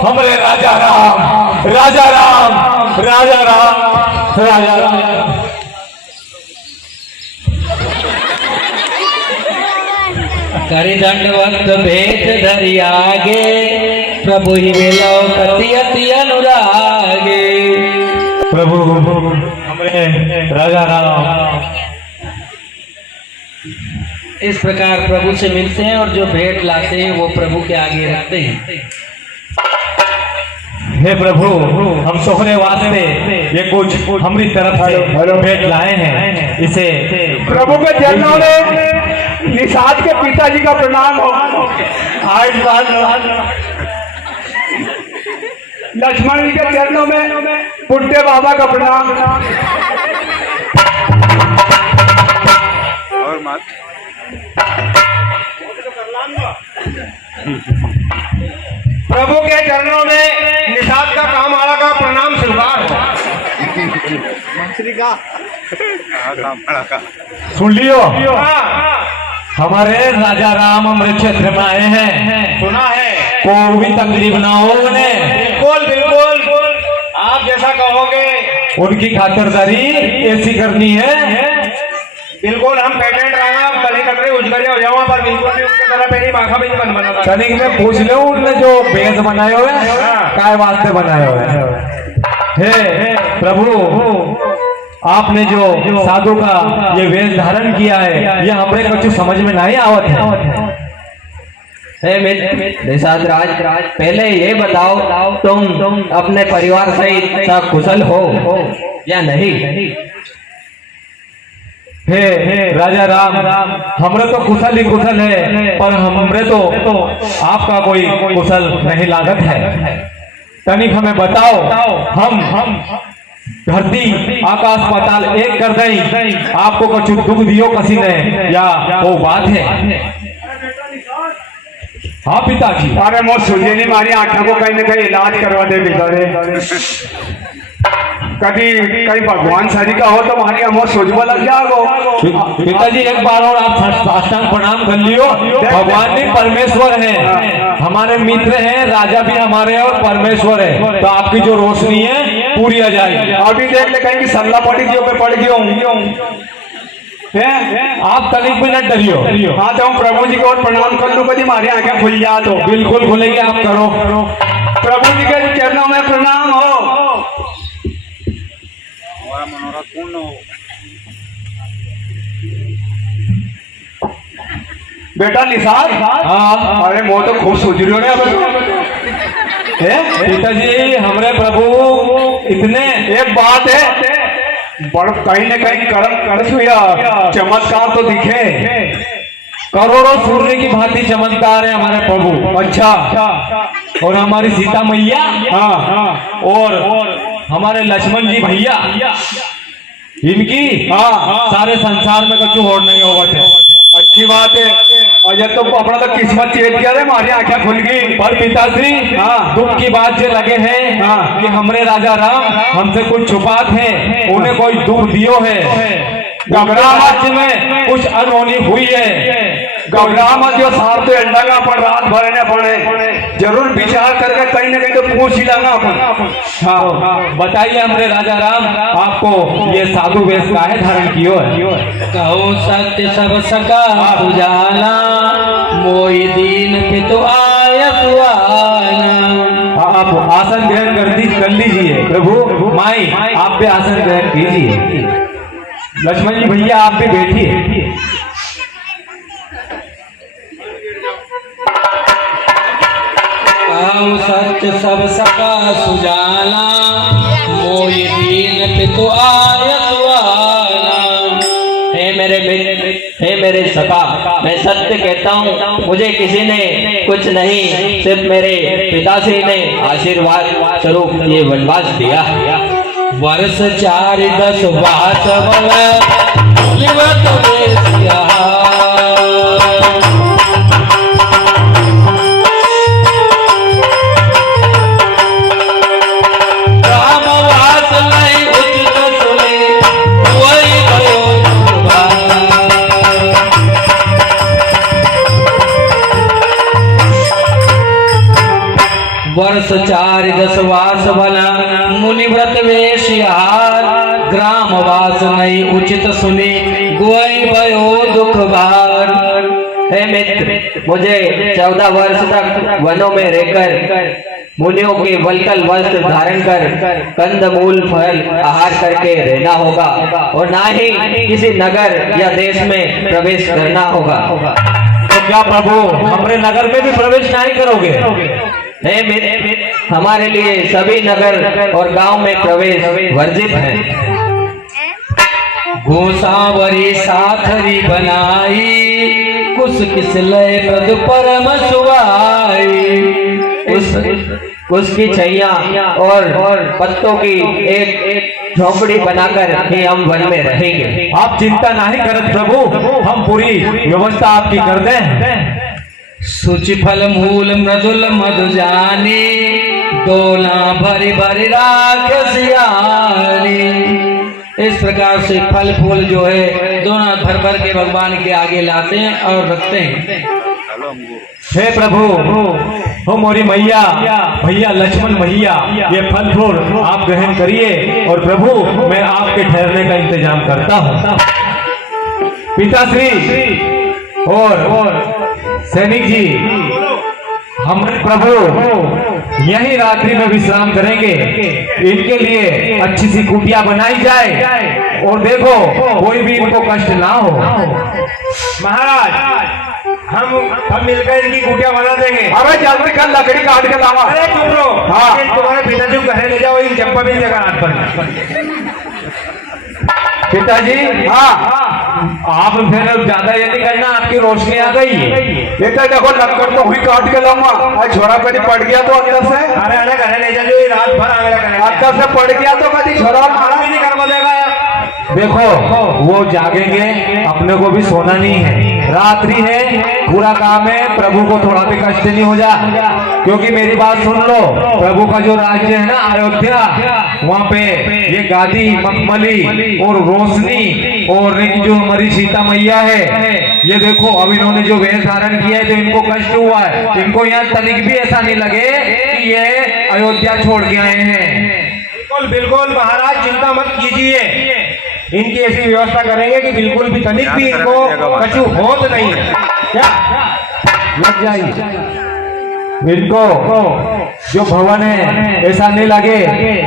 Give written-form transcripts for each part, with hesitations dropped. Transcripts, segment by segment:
हमरे राजा राम राजा राम राजा राम राजा राम। करि दंडवत भेद धरि आगे, प्रभु ही मिलो कति अति अनुरागे। प्रभु हमरे राजा राम। इस प्रकार प्रभु से मिलते हैं और जो भेंट लाते हैं वो प्रभु के आगे रखते हैं। हे प्रभु, हम सोहरे वास्ते ये कुछ हमारी तरफ से भेंट लाए हैं। इसे प्रभु के चरणों में निषाद के पिताजी का प्रणाम हो। लक्ष्मण जी के चरणों में बुड्ढे बाबा का प्रणाम। और मत प्रभु के चरणों में निषाद का काम आला का प्रणाम स्वीकार हो। सुन लियो, हमारे राजा राम हमारे क्षेत्र में आए हैं। सुना है, कोई भी तकलीफ ना हो उन्हें। बिल्कुल बिल्कुल, आप जैसा कहोगे उनकी खातिरदारी ऐसी करनी है। बिल्कुल, हम पेटेंट रहा भले कतरे उजगरे हो जाओ पर बिल्कुल भी उसके तरह पे नहीं माखा भी नहीं बना। तनिक में पूछ लो उनने जो बेस बनाए हुए काय वास्ते बनाए हुए। हे प्रभु, आपने जो साधु का ये वेश धारण किया है, ये हमें कुछ समझ में नहीं आवत है। निषाद राज, पहले ये बताओ तुम अपने परिवार सहित सब कुशल हो या नहीं? हे राजा राम, हमरे तो कुशल ही कुशल है, पर हमरे तो आपका कोई कुशल नहीं लागत है। तनिक हमें बताओ, हम धरती आकाश पाताल एक कर दें, आपको कुछ दुख दियो किसी ने या वो बात है? हाँ पिताजी। अरे मोर सुझे नहीं, मारी आंखों को कहीं ना कहीं इलाज करवा दे बेचारे। कभी कहीं भगवान सारी का हो तो हमारी हम सोचवा लग जाओ। पिताजी एक बार और आप साष्टांग प्रणाम कर लियो। भगवान भी परमेश्वर है, हमारे मित्र हैं, राजा भी हमारे और परमेश्वर है, तो आपकी जो रोशनी है पूरी आ जाएगी। अभी देख ले कहीं की सल्ला पड़ी जो पे पड़ गया आप तनिक भी न डरियो। हाँ तो हम प्रभु जी को और प्रणाम कर लूँ, कभी हमारी आंखें खुल जा तो बिल्कुल खुलेगी, आप करो। प्रभु जी के चरणों में प्रणाम हो। बेटा निषाद, हाँ अरे मो तो खूब सोच रही हो ने पिताजी, हमरे प्रभु इतने एक बात है, बड़ कहीं न कहीं कर्म कर चमत्कार तो दिखे। करोड़ों सूर्य की भांति चमत्कार है हमारे प्रभु। अच्छा, और हमारी सीता मैया, हाँ, और हमारे लक्ष्मण जी भैया, इनकी सारे संसार में कुछ और नहीं होगा। अच्छी बात है, और जब तो अपना तो किस्मत चेत किया रे, हमारी आंखें खुल गई। पर पिताश्री, दुख की बात जो लगे हैं कि हमरे राजा राम हमसे कुछ छुपात है, उन्हें कोई दुख दियो है। घबरा राज्य में कुछ अनहोनी हुई है। घबरा मत, जो साहब तो अंडा पर रात भरने पड़े, जरूर विचार करके कहीं ना कहीं तो पूछ ही लाना अपन। हाँ, बताइए हमरे राजा राम, आपको ये साधु वेश काहे धारण कियो है? कहो सत्य सब सका उजाला, मोई दीन पितु आयत वाला। आप आसन ग्रहण कर लीजिए। प्रभु माई, आप भी आसन ग्रहण कीजिए। लक्ष्मण जी भैया, आप भी बैठिए। सत्य सब सका सुजाला, मोई दीन पितु आयत वाला। हे मेरे सखा, मैं सत्य कहता हूँ, मुझे किसी ने कुछ नहीं, सिर्फ मेरे पिताश्री ने आशीर्वाद स्वरूप ये वनवास दिया। वर्ष 4-10 वासवल लिवत वेश्या। वर्ष 4 10 वास बना मुनिव्रत वेश आहार ग्राम वास नहीं उचित सुनी गोई भयो दुख भार। हे मित्र, मुझे 14 वर्ष तक वनों में रहकर मुनियों के वल्कल वस्त्र धारण कर कंद मूल फल आहार करके रहना होगा और ना ही किसी नगर या देश में प्रवेश करना होगा। तो क्या प्रभु हमारे नगर में भी प्रवेश नहीं करोगे? हे मित्र, हमारे लिए सभी नगर और गांव में प्रवेश वर्जित है। गोसावरी साथरी बनाई कुछ किसलय पद परम सुवाई। उसकी छैया और पत्तों की एक झोपड़ी बनाकर ही हम वन में रहेंगे। आप चिंता नहीं करत प्रभु, हम पूरी व्यवस्था आपकी कर दें। सूचि फल मूल मृदुल मधु जानी डोला भरी भरी राख सियानी। इस प्रकार से फल फूल जो है दोनों भर भर के भगवान के आगे लाते हैं और रखते हैं। हे प्रभु, हो मोरी मैया भैया लक्ष्मण भैया, ये फल फूल आप ग्रहण करिए और प्रभु मैं आपके ठहरने का इंतजाम करता हूँ। पिताश्री और सैनिक जी, हम प्रभु यही रात्रि में विश्राम करेंगे। इनके लिए अच्छी सी कुटिया बनाई जाए और देखो कोई भी इनको कष्ट ना हो। महाराज, हम मिलकर इनकी कुटिया बना देंगे। अरे जल्दी कर, लकड़ी काट के लावा। अरे चुप रहो। हाँ, तुम्हारे पिताजी को घर ले जाओ, इन चप्पा भी जगह हाथ पर। पिताजी, हाँ आप फिर ज्यादा ये नहीं करना, आपकी रोशनी आ गई है। बेटा देखो, लक्कड़ तो हुई काट के लाऊंगा। छोरा कभी पड़ गया तो अंदर से, अरे अरे घर ले जाओ, रात भर अंदर से पड़ गया तो कभी छोरा मारा भी नहीं करवा देगा। देखो वो जागेंगे, अपने को भी सोना नहीं है, रात्रि है, पूरा काम है, प्रभु को थोड़ा भी कष्ट नहीं हो जा। क्योंकि मेरी बात सुन लो, प्रभु का जो राज्य है ना अयोध्या, वहाँ पे ये गादी मखमली और रोशनी और इनकी जो हमारी सीता मैया है, ये देखो अब इन्होंने जो वेश धारण किया है तो इनको कष्ट हुआ है। इनको यहाँ तनिक भी ऐसा नहीं लगे कि ये अयोध्या छोड़ के आए हैं। बिल्कुल बिल्कुल महाराज, चिंता मत कीजिए, इनकी ऐसी व्यवस्था करेंगे कि बिल्कुल भी तनिक भी इनको कछु होत नहीं। क्या लग जाइए इनको जो भवन है ऐसा नहीं लगे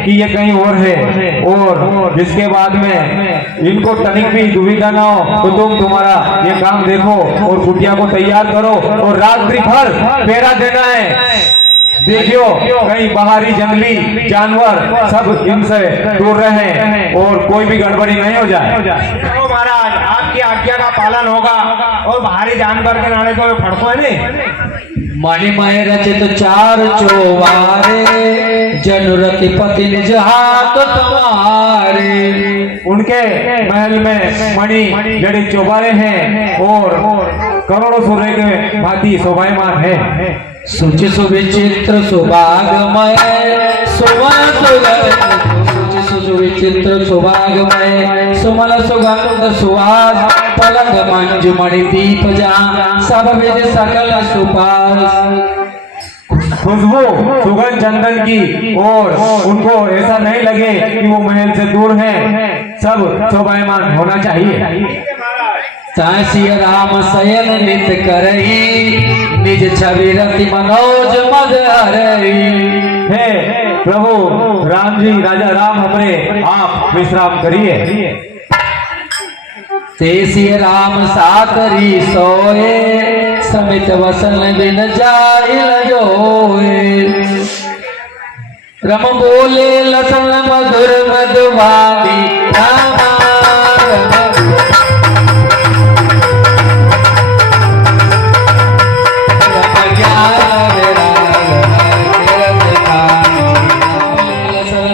कि ये कहीं और है, और जिसके बाद में इनको तनिक भी दुविधा ना हो तो तुम तुम्हारा ये काम देखो और कुटिया को तैयार करो और रात्रि भर पहरा देना है। देखियो कहीं बाहरी जंगली जानवर सब इनसे दूर रहे और कोई भी गड़बड़ी नहीं हो जाए। तो महाराज, आपकी आज्ञा का पालन होगा और बाहरी जानवर के नाले को फड़को है नहीं। मणिमय रचित 4 चौबारे जनुरति पति निज हाथ तुम्हारे। उनके महल में मणि जड़े चौबारे हैं और करोड़ों सूर्य के भांति शोभायमान है। सुचि सुविचित्र सुभागमय सुमन सुगंध, सुचि सुविचित्र सुभागमय सुमन सुगंध सुवास पलंग मंजु मणि दीप जहाँ सब विध सकल सुपास। खुशबू सुगंध चंदन की और उनको ऐसा नहीं लगे कि वो महल से दूर हैं, सब शोभायमान होना चाहिए। तासी राम शयन नित करही निज छवि रति मनोज मद हरही। हे प्रभु राम जी, राजा राम हमारे, आप विश्राम करिए। तेसी राम सातरी सोए समित वसन बिन जाहिल जोए। रम बोले लसन मधुर मधुवानी रामा।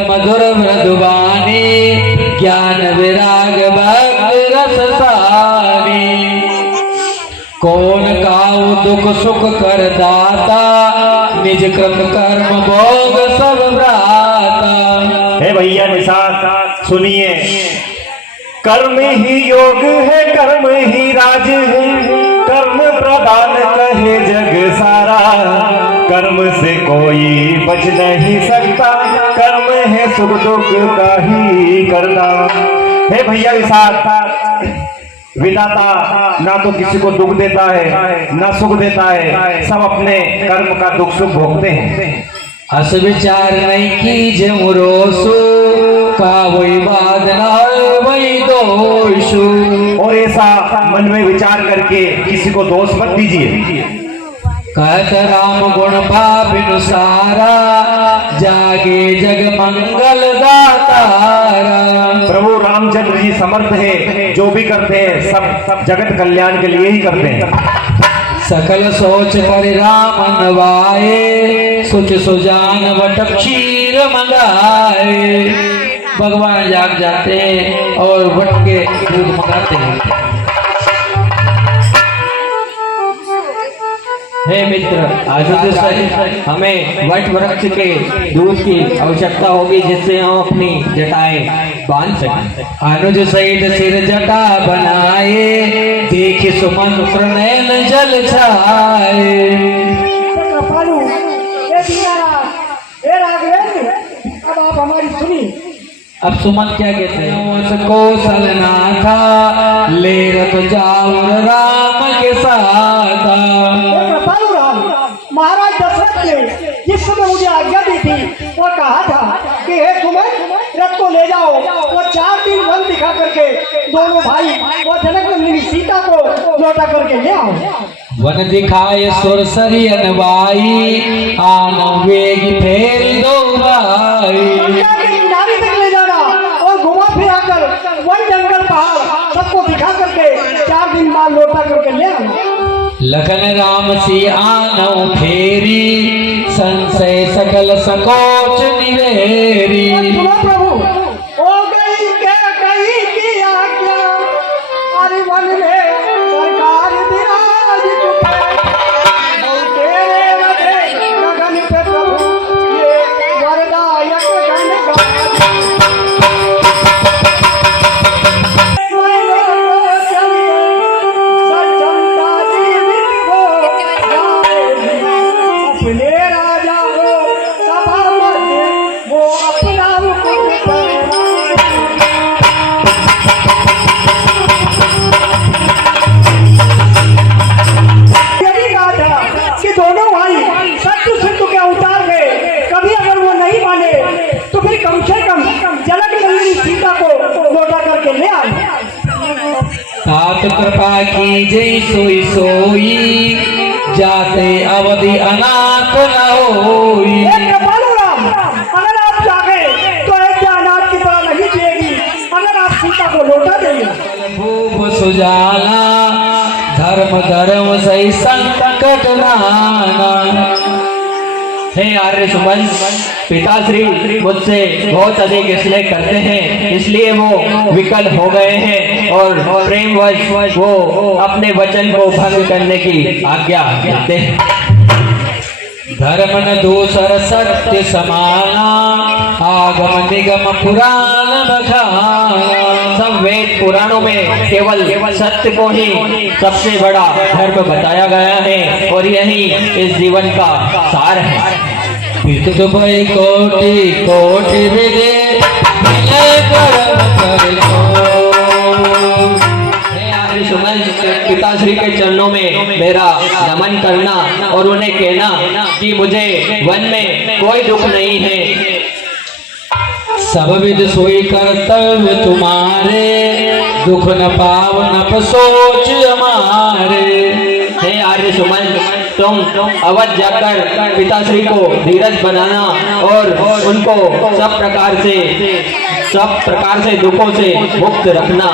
मधुर मृदुवानी ज्ञान विराग भक्ति रस सानी। कौन काऊ दुख सुख कर दाता निज कृत कर्म भोग सब भ्राता। हे भैया निषाद सुनिए, कर्म ही योग है, कर्म ही राज है, कर्म प्रदान कहे जग सारा। कर्म से कोई बच नहीं सकता, कर्म है सुख दुख का ही करना। हे भैया के साथ विधाता ना तो किसी को दुख देता है ना सुख देता है, सब अपने कर्म का दुख सुख भोगते हैं। हस विचार नहीं कीजे मुरोसु, का वही बात न वही दोषु। और ऐसा मन में विचार करके किसी को दोष मत दीजिए। कहत राम गुण पापिनु सारा, जागे जग मंगल दातारा। प्रभु रामचंद्र जी समर्थ है, जो भी करते हैं सब जगत कल्याण के लिए ही करते हैं। सकल सोच कर राम नवाए, सुच सुजान वट क्षीर मंगाए। भगवान जाग जाते हैं और वट के दूध मंगाते हैं। हे मित्र, आज से हमें वट वृक्ष के दूध की आवश्यकता होगी, जिससे हम अपनी जटाएं बांध सकें। अनुज सहित सिर जटा बनाए, देख सुमन प्रणयन जल छाए। अब आप हमारी सुनी। अब सुमन क्या कहते हैं? कौशल ना था ले रथ जाऊर राम के साथ। महाराज दशरथ ने जिस समय मुझे आज्ञा दी थी वो कहा था कि हे सुमन, रथ को ले जाओ। वो 4 दिन वन दिखा करके दोनों भाई और जनक नंदिनी सीता को लौटा करके ले आओ। वन दिखाए सुरसरी अनवाई, आन वेग फेरी दो भाई। गंगा के किनारे तक ले जाना और घुमा फिरा कर वन जंगल पहाड़ सबको दिखा करके 4 दिन बाद लौटा करके ले आओ। लखन राम सी आनौ फेरी, संशय सकल सकोच निवेरी। सुनो प्रभु, हो गई के कहीं की आज्ञा, अरे वन में सरकार विराज चुके। तेरे वजह गगन पे प्रभु ये वरदायक गण गाए। अपने राजा हो सभा मध्य वो अपना मुकुट पहनाए। यही बात है कि दोनों भाई सत्य सिद्ध के अवतार में कभी अगर वो नहीं माने तो फिर कम से कम जनक नंदिनी सीता को लौटा करके ले आए। तात कृपा की जय सोई सोई, जाते अवधि अनाथ न होई। राम, अगर आप चाहे तो ऐसे अनाथ की तरह नहीं जिएगी, अगर आप सीता को लौटा देंगे। भूप सुजाला, धर्म धर्म सही संकट नाना। हे आर्य सुमन, पिताश्री मुझसे बहुत अधिक स्नेह करते हैं, इसलिए वो विकल हो गए हैं और प्रेमवश वो अपने वचन को भंग करने की आज्ञा देते हैं। धर्म न दूसर सत्य समाना, आगम निगम पुराण बखाना। सब वेद पुराणों में केवल सत्य को ही सबसे बड़ा धर्म बताया गया है और यही इस जीवन का सार है। कोटि कोटि विदे पिताश्री के चरणों में मेरा नमन करना और उन्हें कहना कि मुझे वन में कोई दुख नहीं है। सब विद सोई कर्तव्य तुम्हारे, दुख न पाव न सोच हमारे। हे आर्य सुमन, तुम अवध जाकर पिताश्री को धीरज बनाना और उनको सब प्रकार से दुखों से मुक्त रखना।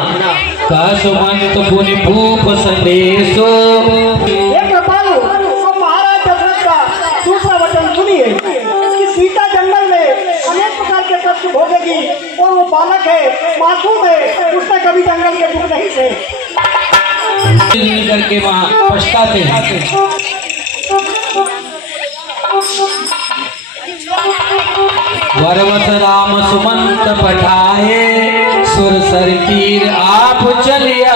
का सुमंत पुनि भूप संदेशो। महाराज दशरथ का दूसरा वचन सुनिए कि सीता जंगल में अनेक प्रकार के कष्ट भोगेगी और वो बालक है, मासूम है, उसने कभी जंगल के दुख नहीं से करके वहाँ पछताते हैं। वरवत राम सुमंत पठाए, सुर सर तीर आप चलिया।